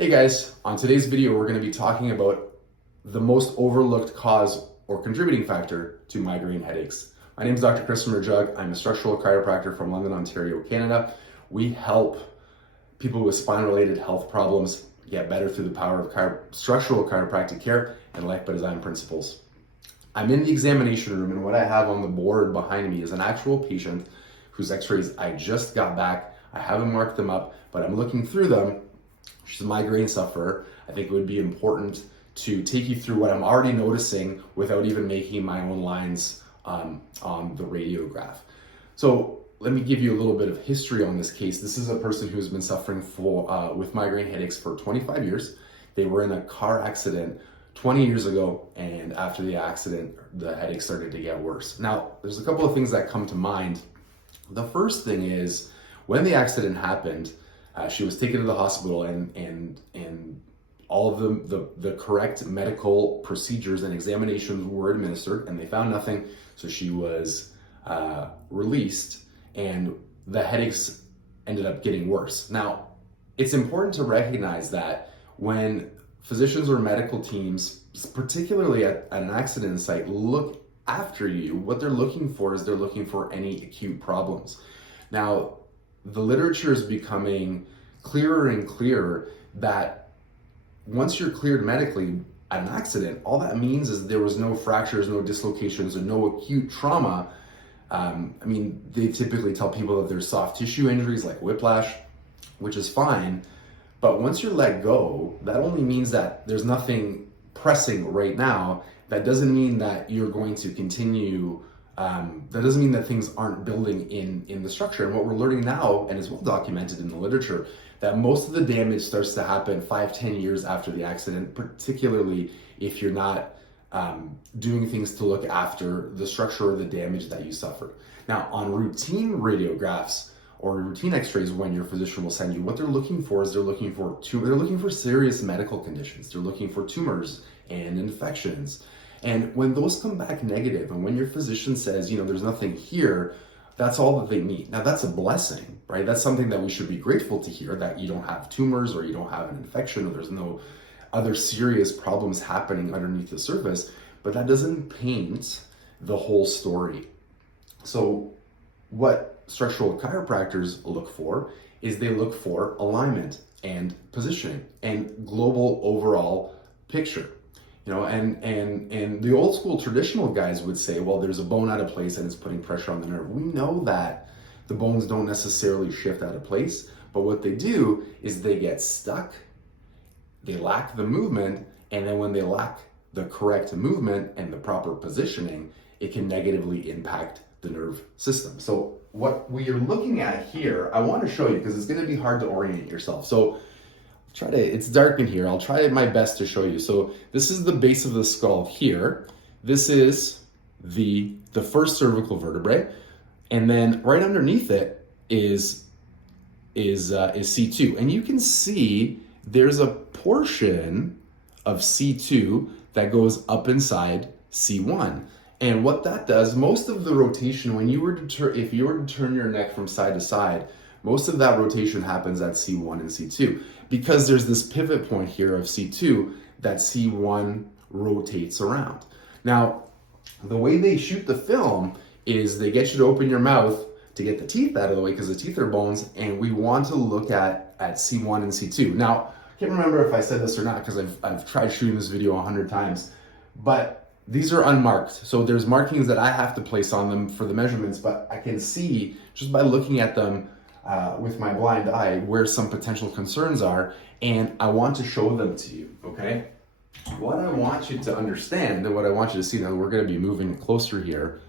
Hey guys, on today's video we're going to be talking about the most overlooked cause or contributing factor to migraine headaches. My name is Dr. Kresimir Jug. I'm a structural chiropractor from London, Ontario, Canada. We help people with spine-related health problems get better through the power of structural chiropractic care and life by design principles. I'm in the examination room, and what I have on the board behind me is an actual patient whose x-rays I just got back. I haven't marked them up, but I'm looking through them. She's a migraine sufferer. I think it would be important to take you through what I'm already noticing without even making my own lines on the radiograph. So let me give you a little bit of history on this case. This is a person who's been suffering with migraine headaches for 25 years. They were in a car accident 20 years ago, and after the accident, the headache started to get worse. Now, there's a couple of things that come to mind. The first thing is, when the accident happened, she was taken to the hospital, and all of the correct medical procedures and examinations were administered, and they found nothing. So she was released, and the headaches ended up getting worse. Now, it's important to recognize that when physicians or medical teams, particularly at an accident site, look after you, what they're looking for is they're looking for any acute problems. Now, the literature is becoming clearer and clearer that once you're cleared medically at an accident, all that means is there was no fractures, no dislocations, or no acute trauma. They typically tell people that there's soft tissue injuries like whiplash, which is fine. But once you're let go, that only means that there's nothing pressing right now. That doesn't mean that you're going to continue. That doesn't mean that things aren't building in the structure. And what we're learning now, and is well documented in the literature, that most of the damage starts to happen 5-10 years after the accident, particularly if you're not doing things to look after the structure or the damage that you suffered. Now, on routine radiographs or routine x-rays, when your physician will send you, what they're looking for is they're looking for serious medical conditions. They're looking for tumors and infections. And when those come back negative, and when your physician says, there's nothing here, that's all that they need. Now, that's a blessing, right? That's something that we should be grateful to hear, that you don't have tumors or you don't have an infection or there's no other serious problems happening underneath the surface, but that doesn't paint the whole story. So what structural chiropractors look for is they look for alignment and positioning and global overall picture. And the old school traditional guys would say, well, there's a bone out of place and it's putting pressure on the nerve. We know that the bones don't necessarily shift out of place, but what they do is they get stuck, they lack the movement, and then when they lack the correct movement and the proper positioning, it can negatively impact the nerve system. So what we are looking at here, I want to show you because it's going to be hard to orient yourself. So it's dark in here. I'll try my best to show you. So this is the base of the skull here. This is the first cervical vertebrae. And then right underneath it is C2. And you can see there's a portion of C2 that goes up inside C1. And what that does, most of the rotation, if you were to turn your neck from side to side, most of that rotation happens at C1 and C2 because there's this pivot point here of C2 that C1 rotates around. Now, the way they shoot the film is they get you to open your mouth to get the teeth out of the way because the teeth are bones, and we want to look at C1 and C2. Now, I can't remember if I said this or not because I've tried shooting this video 100 times, but these are unmarked. So there's markings that I have to place on them for the measurements, but I can see just by looking at them with my blind eye where some potential concerns are, and I want to show them to you, okay? What I want you to understand and what I want you to see, now we're going to be moving closer here,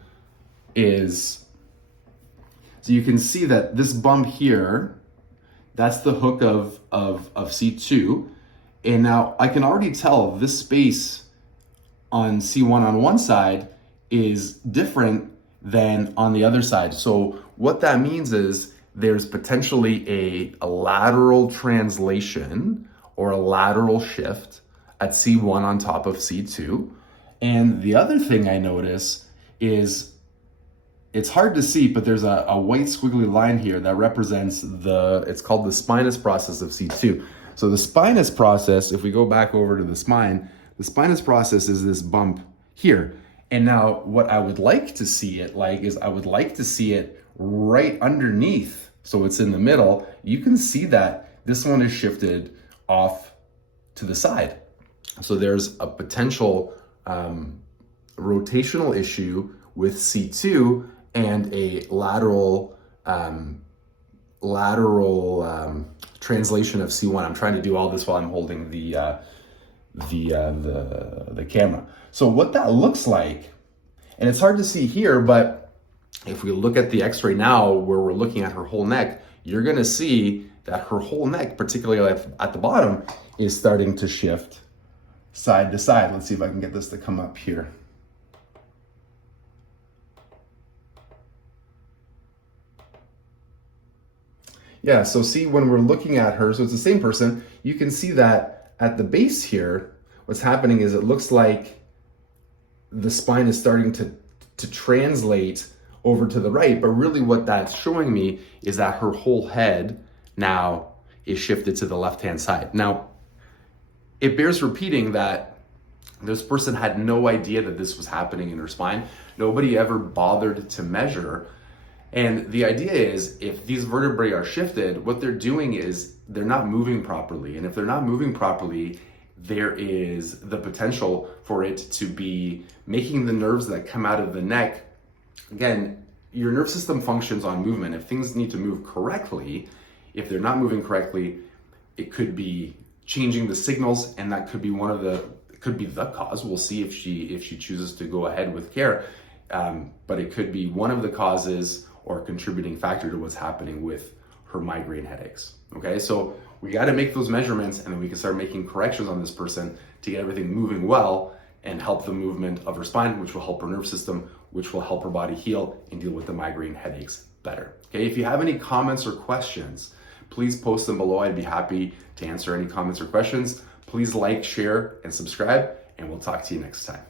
is so you can see that this bump here, that's the hook of C2, and now I can already tell this space on C1 on one side is different than on the other side. So what that means is there's potentially a lateral translation or a lateral shift at C1 on top of C2. And the other thing I notice is it's hard to see, but there's a white squiggly line here that represents it's called the spinous process of C2. So the spinous process, if we go back over to the spinous process is this bump here. And now what I would like to see it like is I would like to see it right underneath. So it's in the middle. You can see that this one is shifted off to the side. So there's a potential rotational issue with C2 and a lateral translation of C1. I'm trying to do all this while I'm holding the camera. So what that looks like, and it's hard to see here, but if we look at the x-ray now where we're looking at her whole neck, you're gonna see that her whole neck, particularly at the bottom, is starting to shift side to side. Let's see if I can get this to come up here. Yeah, so see when we're looking at her, so it's the same person, you can see that at the base here, what's happening is it looks like the spine is starting to translate over to the right, but really what that's showing me is that her whole head now is shifted to the left-hand side. Now, it bears repeating that this person had no idea that this was happening in her spine. Nobody ever bothered to measure. And the idea is if these vertebrae are shifted, what they're doing is they're not moving properly. And if they're not moving properly, there is the potential for it to be making the nerves that come out of the neck. Again, your nerve system functions on movement. If things need to move correctly, if they're not moving correctly, it could be changing the signals, and that could be could be the cause. We'll see if she chooses to go ahead with care. But it could be one of the causes or a contributing factor to what's happening with her migraine headaches. Okay, so we got to make those measurements, and then we can start making corrections on this person to get everything moving well and help the movement of her spine, which will help her nerve system, which will help her body heal and deal with the migraine headaches better. Okay, if you have any comments or questions, please post them below. I'd be happy to answer any comments or questions. Please like, share, and subscribe, and we'll talk to you next time.